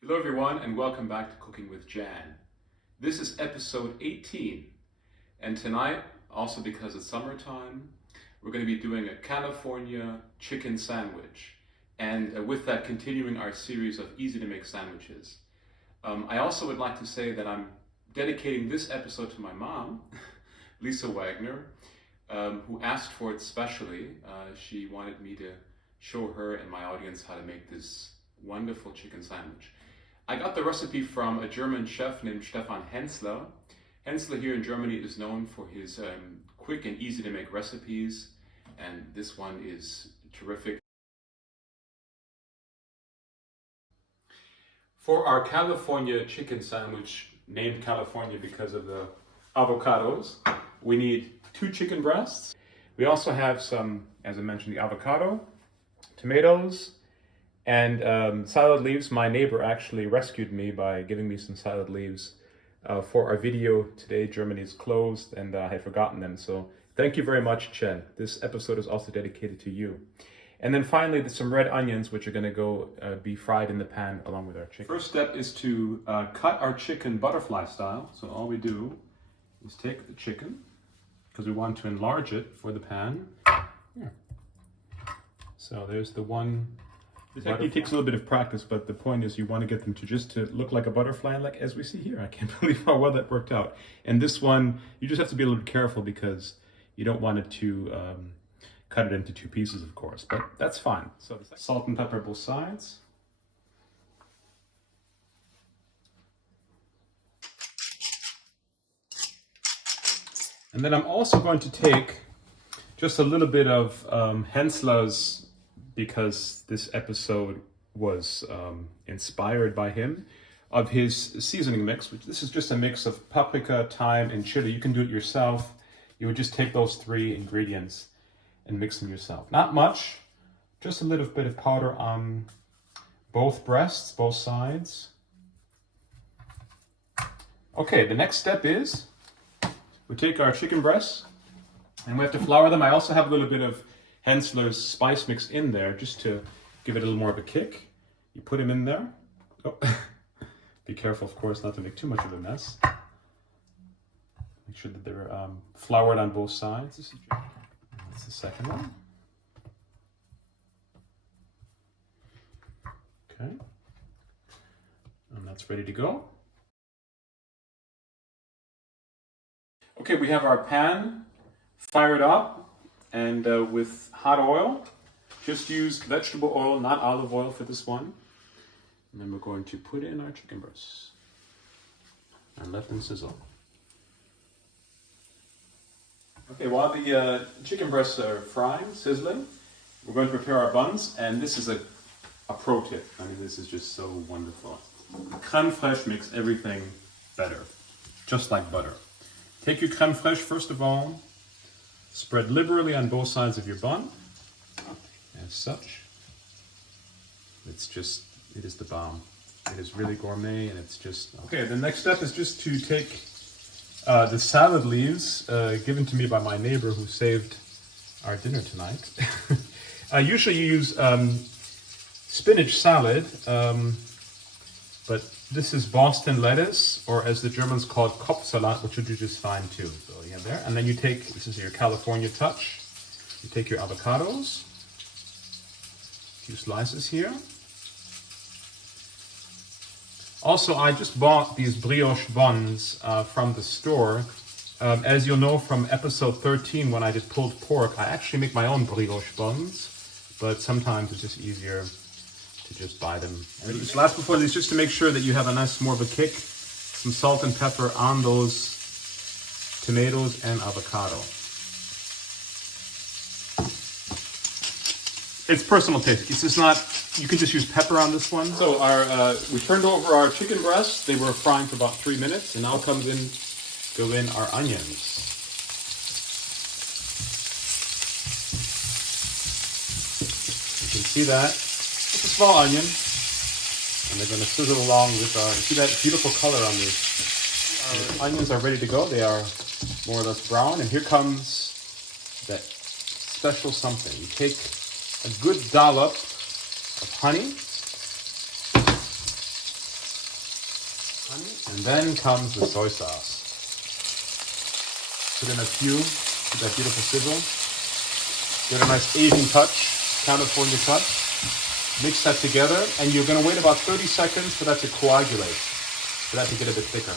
Hello everyone and welcome back to Cooking with Jan. This is episode 18 and tonight, also because it's summertime, we're going to be doing a California chicken sandwich and with that continuing our series of easy to make sandwiches. I also would like to say that I'm dedicating this episode to my mom, Lisa Wagner, who asked for it specially. She wanted me to show her and my audience how to make this wonderful chicken sandwich. I got the recipe from a German chef named Henssler. Henssler here in Germany is known for his quick and easy to make recipes, and this one is terrific. For our California chicken sandwich, named California because of the avocados, we need 2 chicken breasts. We also have some, as I mentioned, the avocado, tomatoes, and salad leaves. My neighbor actually rescued me by giving me some salad leaves for our video today. Germany is closed and I had forgotten them. So thank you very much, Chen. This episode is also dedicated to you. And then finally, there's some red onions, which are going to go be fried in the pan along with our chicken. First step is to cut our chicken butterfly style. So all we do is take the chicken, because we want to enlarge it for the pan. Yeah. So there's the one. This actually takes a little bit of practice, but the point is you want to get them to look like a butterfly, like as we see here. I can't believe how well that worked out. And this one, you just have to be a little bit careful because you don't want it to cut it into 2 pieces, of course, but that's fine. So salt and pepper both sides. And then I'm also going to take just a little bit of Henssler's, because this episode was inspired by him, of his seasoning mix, which this is just a mix of paprika, thyme, and chili. You can do it yourself. You would just take those 3 ingredients and mix them yourself. Not much, just a little bit of powder on both breasts, both sides. Okay, the next step is we take our chicken breasts and we have to flour them. I also have a little bit of Henssler's spice mix in there just to give it a little more of a kick. You put them in there. Oh. Be careful, of course, not to make too much of a mess. Make sure that they're floured on both sides. That's the second one. Okay. And that's ready to go. Okay, we have our pan fired up. And with hot oil, just use vegetable oil, not olive oil for this one. And then we're going to put in our chicken breasts and let them sizzle. Okay, while the chicken breasts are frying, sizzling, we're going to prepare our buns. And this is a pro tip. I mean, this is just so wonderful. Creme fraiche makes everything better, just like butter. Take your creme fraiche, first of all. Spread liberally on both sides of your bun, as such. It is the bomb. It is really gourmet and it's just... Okay, the next step is just to take the salad leaves given to me by my neighbor who saved our dinner tonight. Usually you use spinach salad, but this is Boston lettuce, or as the Germans call it, Kopfsalat, which will do just fine too. So you have there. And then you take, this is your California touch, you take your avocados, a few slices here. Also, I just bought these brioche buns from the store. As you'll know from episode 13 when I did pulled pork, I actually make my own brioche buns, but sometimes it's just easier to just buy them. And just last before this, just to make sure that you have a nice more of a kick, some salt and pepper on those tomatoes and avocado. It's personal taste. It's just not, you can just use pepper on this one. So we turned over our chicken breasts. They were frying for about 3 minutes, and now go in our onions. You can see that. It's a small onion, and they're going to sizzle along with see that beautiful color on these. Our onions are ready to go. They are more or less brown, and here comes that special something. You take a good dollop of honey, And then comes the soy sauce. Put in a few to that beautiful sizzle. Get a nice Asian touch, California touch. Mix that together, and you're going to wait about 30 seconds for that to coagulate, for that to get a bit thicker.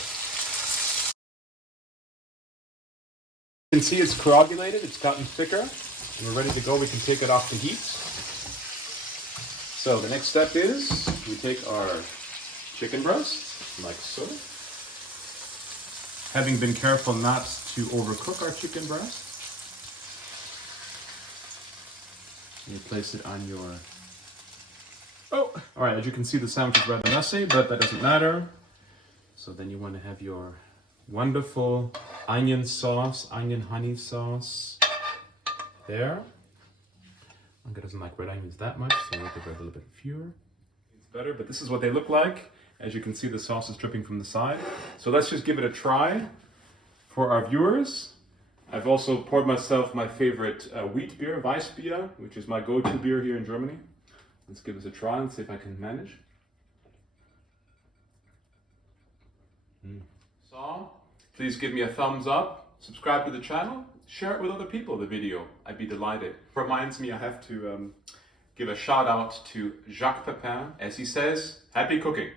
You can see it's coagulated, it's gotten thicker, and we're ready to go. We can take it off the heat. So the next step is we take our chicken breast, like so. Having been careful not to overcook our chicken breast, you place it on your... Oh, all right, as you can see, the sandwich is rather messy, but that doesn't matter. So then you want to have your wonderful onion sauce, onion honey sauce there. Anka doesn't like red onions that much, so we'll give it a little bit fewer. It's better, but this is what they look like. As you can see, the sauce is dripping from the side. So let's just give it a try for our viewers. I've also poured myself my favorite wheat beer, Weissbier, which is my go-to beer here in Germany. Let's give this a try and see if I can manage. So, please give me a thumbs up, subscribe to the channel, share it with other people, the video. I'd be delighted. Reminds me I have to give a shout out to Jacques Pepin. As he says, happy cooking.